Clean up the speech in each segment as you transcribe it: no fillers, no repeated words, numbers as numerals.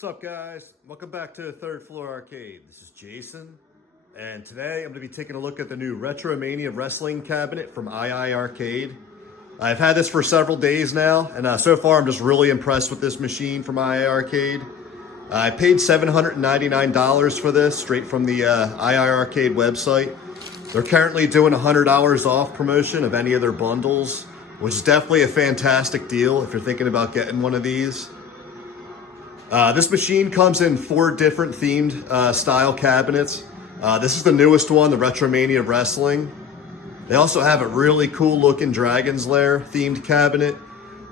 What's up, guys? Welcome back to Third Floor Arcade. This is Jason, and today I'm going to be taking a look at the new Retromania Wrestling cabinet from Iircade. I've had this for several days now, and so far I'm just really impressed with this machine from Iircade. I paid $799 for this straight from the Iircade website. They're currently doing $100 off promotion of any of their bundles, which is definitely a fantastic deal if you're thinking about getting one of these. This machine comes in 4 different themed style cabinets. This is the newest one, the Retromania Wrestling. They also have a really cool looking Dragon's Lair themed cabinet.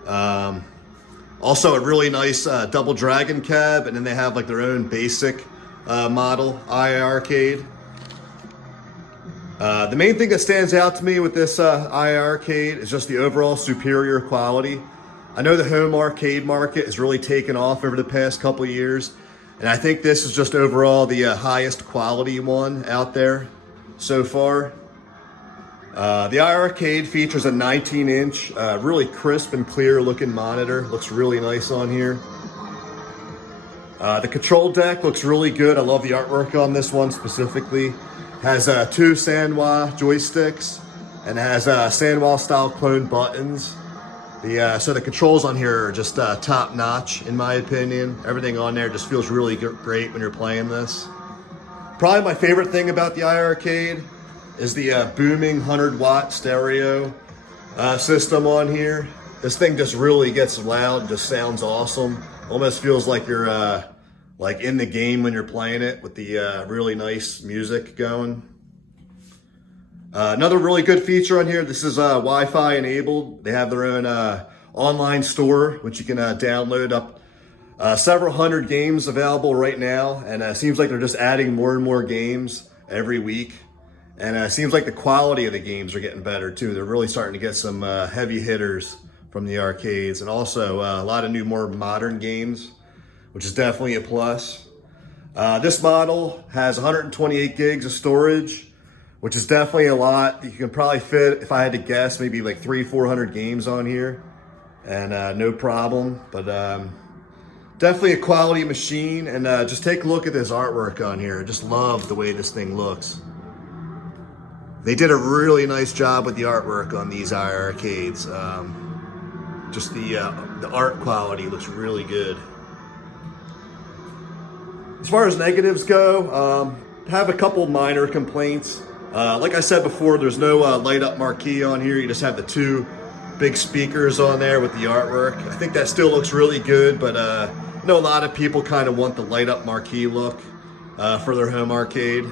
Also a really nice double dragon cab, and then they have like their own basic model Iircade. The main thing that stands out to me with this Iircade is just the overall superior quality. I know the home arcade market has really taken off over the past couple of years, and I think this is just overall the highest quality one out there so far. The Iircade features a 19-inch, really crisp and clear looking monitor. Looks really nice on here. The control deck looks really good. I love the artwork on this one specifically. Has 2 Sanwa joysticks and has Sanwa style clone buttons. So the controls on here are just top notch in my opinion. Everything on there just feels really great when you're playing this. Probably my favorite thing about the Iircade is the booming 100-watt stereo system on here. This thing just really gets loud and just sounds awesome. Almost feels like you're like in the game when you're playing it with the really nice music going. Another really good feature on here, this is Wi-Fi enabled. They have their own online store, which you can download up several hundred games available right now. And it seems like they're just adding more and more games every week. And it seems like the quality of the games are getting better too. They're really starting to get some heavy hitters from the arcades, and also a lot of new, more modern games, which is definitely a plus. This model has 128 gigs of storage, which is definitely a lot. You can probably fit, if I had to guess, maybe like 300-400 games on here, and no problem. But definitely a quality machine, and just take a look at this artwork on here. I just love the way this thing looks. They did a really nice job with the artwork on these Iircades. Just the art quality looks really good. As far as negatives go, have a couple minor complaints. Like I said before, there's no light up marquee on here. You just have the 2 big speakers on there with the artwork. I think that still looks really good, but I know a lot of people kind of want the light up marquee look for their home arcade.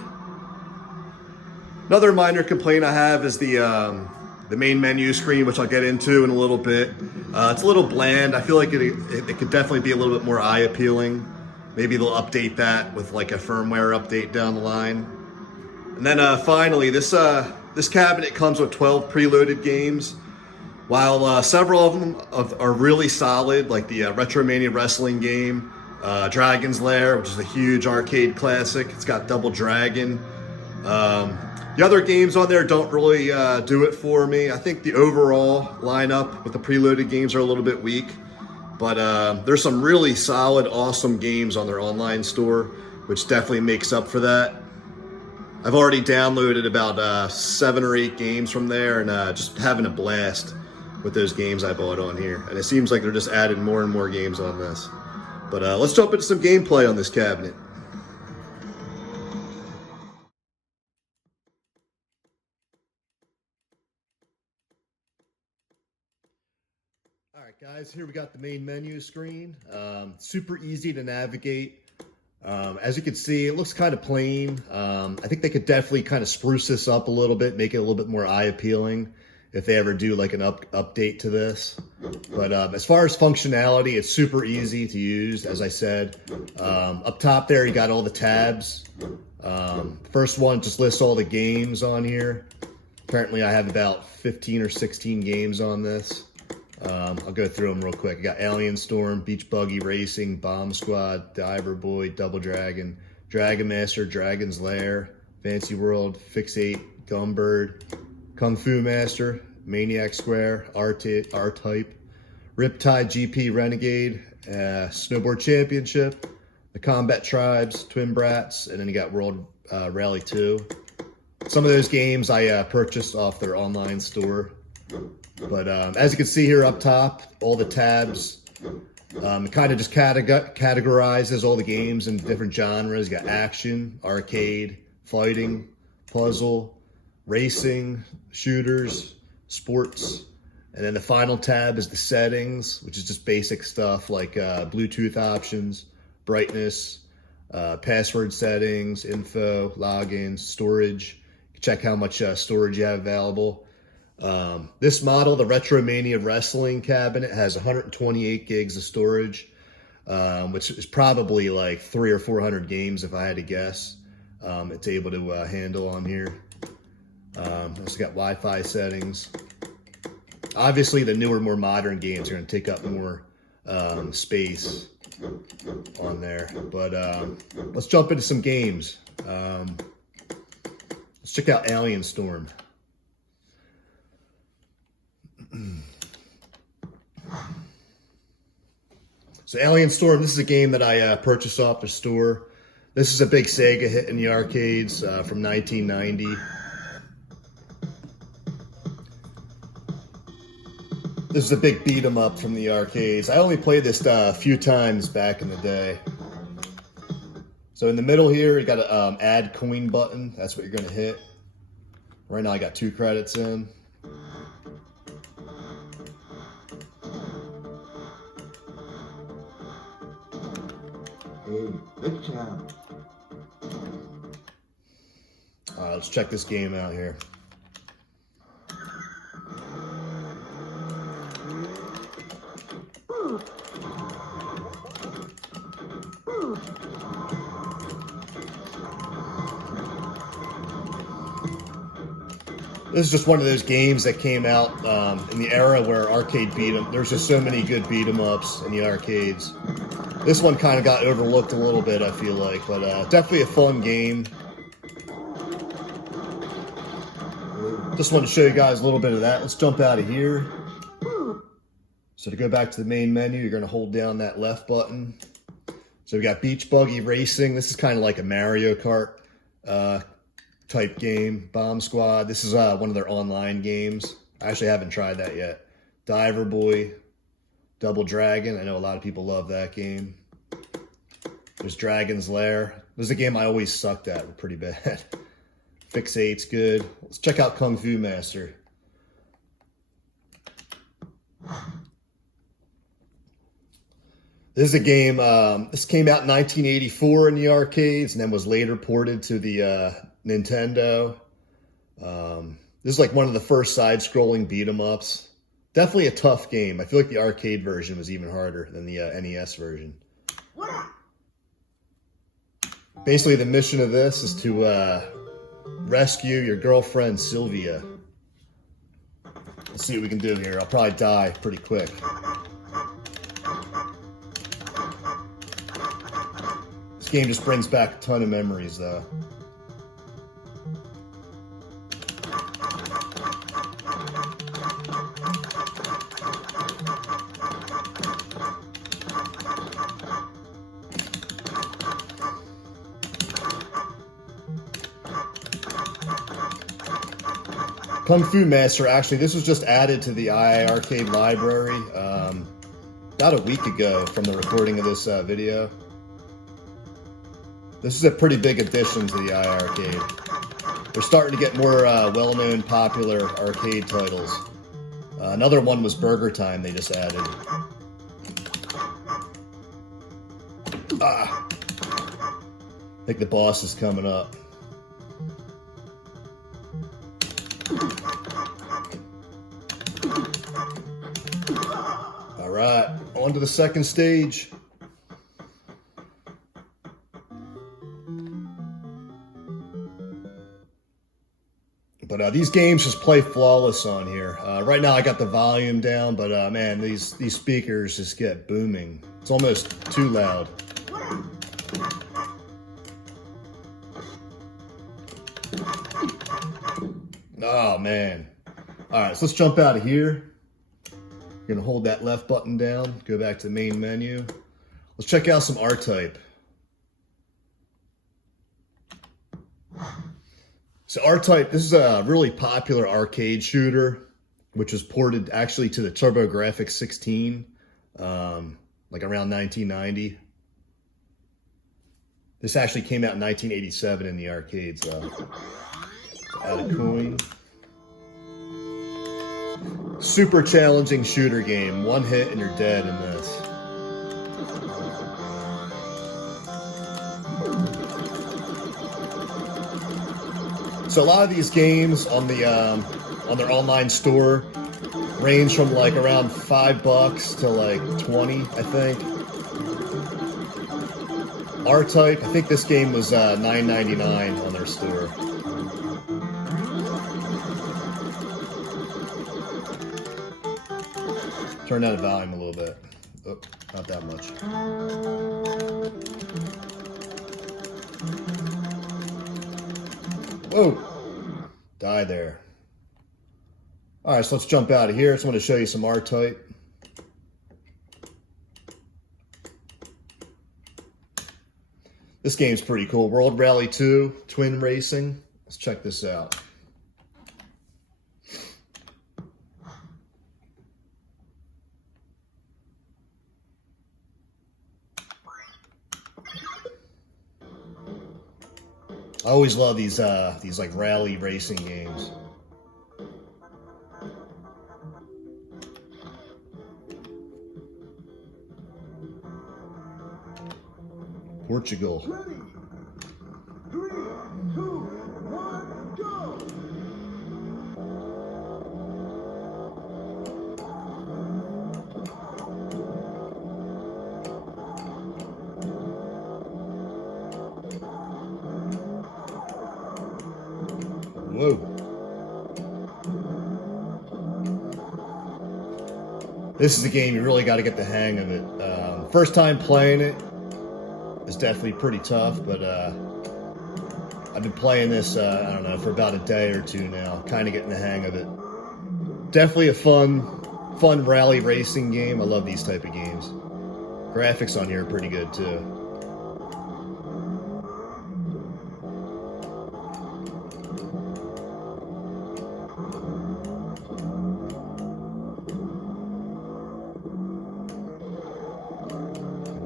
Another minor complaint I have is the main menu screen, which I'll get into in a little bit. It's a little bland. I feel like it could definitely be a little bit more eye appealing. Maybe they'll update that with like a firmware update down the line. And then finally, this cabinet comes with 12 preloaded games. While several of them are really solid, like the Retromania Wrestling game, Dragon's Lair, which is a huge arcade classic. It's got Double Dragon. The other games on there don't really do it for me. I think the overall lineup with the preloaded games are a little bit weak. But there's some really solid, awesome games on their online store, which definitely makes up for that. I've already downloaded about 7 or 8 games from there, and just having a blast with those games I bought on here. And it seems like they're just adding more and more games on this. But let's jump into some gameplay on this cabinet. All right, guys, here we got the main menu screen. Super easy to navigate. As you can see, it looks kind of plain. I think they could definitely kind of spruce this up a little bit, make it a little bit more eye appealing if they ever do like an update to this. But as far as functionality, it's super easy to use. As I said, up top there, you got all the tabs. First one just lists all the games on here. Currently, I have about 15 or 16 games on this. I'll go through them real quick. I got Alien Storm, Beach Buggy Racing, Bomb Squad, Diver Boy, Double Dragon, Dragon Master, Dragon's Lair, Fancy World, Fix8, Gumbird, Kung Fu Master, Maniac Square, R-Type, Riptide GP Renegade, Snowboard Championship, the Combat Tribes, Twin Brats, and then you got World Rally 2. Some of those games I purchased off their online store. But as you can see here up top, all the tabs, it kind of just categorizes all the games in different genres. You got action, arcade, fighting, puzzle, racing, shooters, sports. And then the final tab is the settings, which is just basic stuff like Bluetooth options, brightness, password settings, info, logins, storage. You can check how much storage you have available. This model, the Retromania Wrestling cabinet, has 128 gigs of storage, which is probably like 300 or 400 games if I had to guess. It's able to handle on here. Also got Wi-Fi settings. Obviously, the newer, more modern games are going to take up more space on there. But let's jump into some games. Let's check out Alien Storm. So Alien Storm, this is a game that I purchased off the store. This is a big Sega hit in the arcades from 1990. This is a big beat 'em up from the arcades. I only played this a few times back in the day. So in the middle here, you got an add coin button. That's what you're going to hit. Right now I got 2 credits in. Hey, good job. All right, let's check this game out here. This is just one of those games that came out in the era where arcade beat 'em. There's just so many good beat 'em ups in the arcades. This one kind of got overlooked a little bit, I feel like, but definitely a fun game. Just wanted to show you guys a little bit of that. Let's jump out of here. So to go back to the main menu, you're going to hold down that left button. So we got Beach Buggy Racing. This is kind of like a Mario Kart type game. Bomb Squad. This is one of their online games. I actually haven't tried that yet. Diver Boy. Double Dragon. I know a lot of people love that game. There's Dragon's Lair. This is a game I always sucked at pretty bad. Fix 8's good. Let's check out Kung Fu Master. This is a game, this came out in 1984 in the arcades and then was later ported to the Nintendo. This is like one of the first side-scrolling beat-em-ups. Definitely a tough game. I feel like the arcade version was even harder than the NES version. Basically, the mission of this is to rescue your girlfriend, Sylvia. Let's see what we can do here. I'll probably die pretty quick. This game just brings back a ton of memories, though. Kung Fu Master, actually, this was just added to the Iircade library about a week ago from the recording of this video. This is a pretty big addition to the Iircade. They're starting to get more well-known, popular arcade titles. Another one was Burger Time they just added. I think the boss is coming up. All right, on to the second stage. But these games just play flawless on here. Right now I got the volume down, but man, these speakers just get booming. It's almost too loud. Oh man. All right, so let's jump out of here. You're gonna hold that left button down, go back to the main menu. Let's check out some R-Type. So R-Type, this is a really popular arcade shooter, which was ported actually to the TurboGrafx 16, like around 1990. This actually came out in 1987 in the arcades, though. Add a coin. Super challenging shooter game. One hit and you're dead in this. So a lot of these games on their online store range from like around $5 to like 20, I think. R-Type, I think this game was $9.99 on their store. Turn down the volume a little bit. Oh, not that much. Whoa! Die there. All right, so let's jump out of here. I just want to show you some R-Type. This game's pretty cool. World Rally 2, Twin Racing. Let's check this out. I always love these like rally racing games. Portugal. Ready? 3, 2, 1, go! Whoa. This is a game you really got to get the hang of it. First time playing it is definitely pretty tough, but I've been playing this, I don't know, for about a day or two now, kind of getting the hang of it. Definitely a fun rally racing game. I love these type of games. Graphics on here are pretty good too.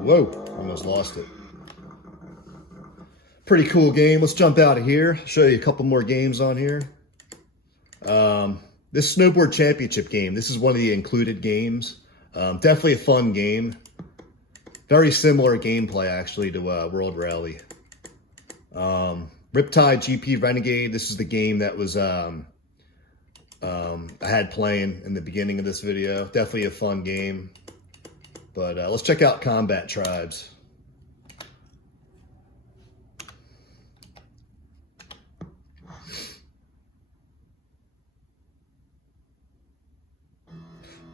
Whoa, almost lost it. Pretty cool game. Let's jump out of here. Show you a couple more games on here. This Snowboard Championship game, this is one of the included games. Definitely a fun game. Very similar gameplay, actually, to World Rally. Riptide GP Renegade, this is the game that was I had playing in the beginning of this video. Definitely a fun game. But let's check out Combat Tribes.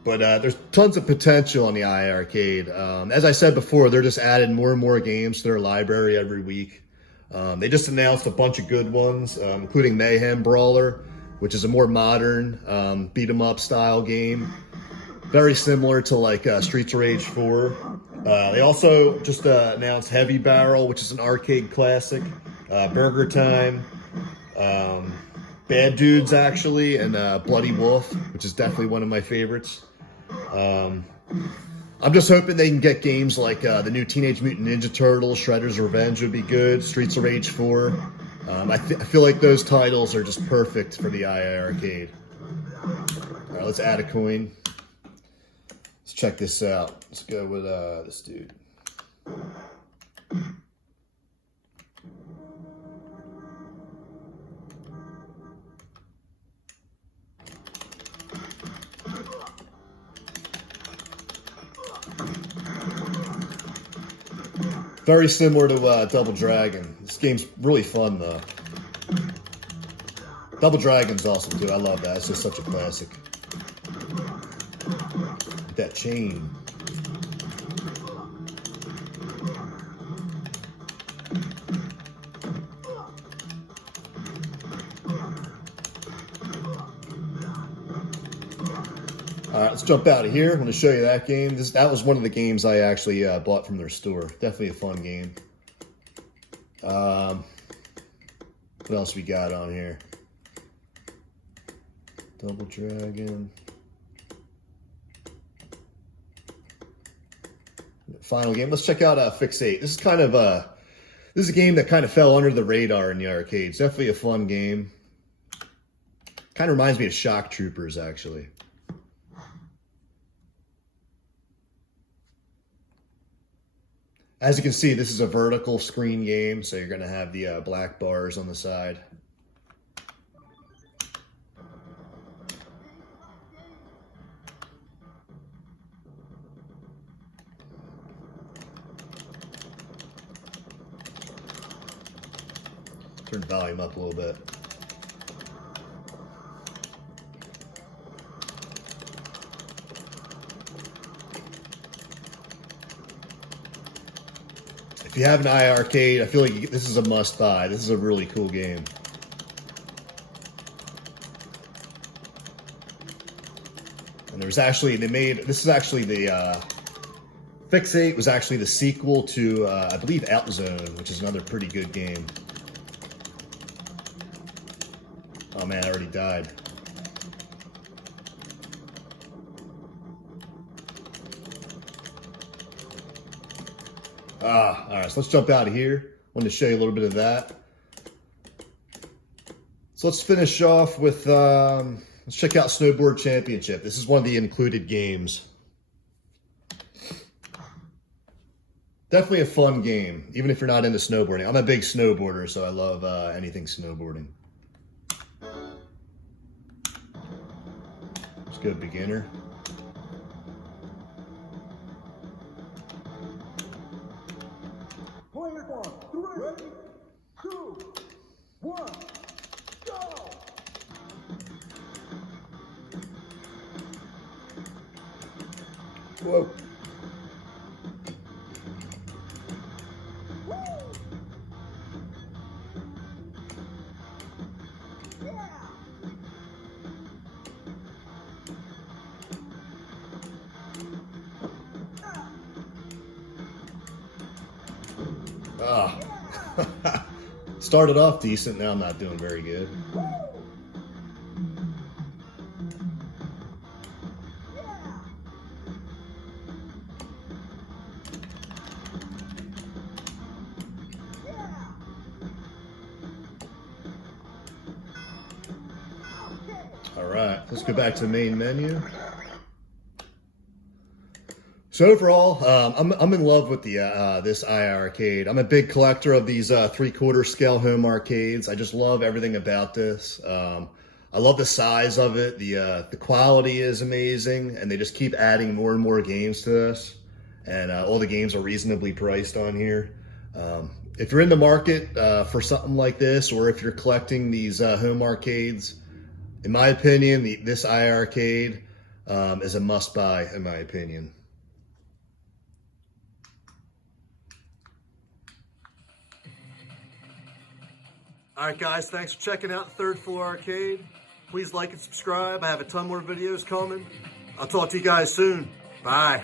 But there's tons of potential on the Iircade. As I said before, they're just adding more and more games to their library every week. They just announced a bunch of good ones, including Mayhem Brawler, which is a more modern beat 'em up style game. Very similar to like Streets of Rage 4. They also just announced Heavy Barrel, which is an arcade classic. Burger Time. Bad Dudes, actually, and Bloody Wolf, which is definitely one of my favorites. I'm just hoping they can get games like the new Teenage Mutant Ninja Turtles, Shredder's Revenge would be good, Streets of Rage 4. I feel like those titles are just perfect for the Iircade. All right, let's add a coin. Let's check this out. Let's go with this dude. Very similar to Double Dragon. This game's really fun, though. Double Dragon's awesome, too. I love that. It's just such a classic. That chain. All right, let's jump out of here. I'm going to show you that game. That was one of the games I actually bought from their store. Definitely a fun game. What else we got on here? Double Dragon. Final game. Let's check out Fixate. This is kind of this is a game that kind of fell under the radar in the arcade. It's definitely a fun game. Kind of reminds me of Shock Troopers, actually. As you can see, this is a vertical screen game, so you're going to have the black bars on the side. Turn the volume up a little bit. If you have an Iircade, I feel like this is a must-buy. This is a really cool game. And there's actually, this is actually the, Fixate was actually the sequel to, I believe, Outzone, which is another pretty good game. Oh man, I already died. All right, so let's jump out of here. I wanted to show you a little bit of that. So let's finish off with, let's check out Snowboard Championship. This is one of the included games. Definitely a fun game, even if you're not into snowboarding. I'm a big snowboarder, so I love anything snowboarding. It's good, beginner. Playing it on 3, 2, 1, go! Whoa. Oh. Started off decent, now I'm not doing very good. All right, let's go back to the main menu. So overall, I'm in love with the this Iircade. I'm a big collector of these 3/4 scale home arcades. I just love everything about this. I love the size of it. The quality is amazing, and they just keep adding more and more games to this. And all the games are reasonably priced on here. If you're in the market for something like this, or if you're collecting these home arcades, in my opinion, this Iircade is a must-buy, in my opinion. All right, guys, thanks for checking out Third Floor Arcade. Please like and subscribe. I have a ton more videos coming. I'll talk to you guys soon. Bye.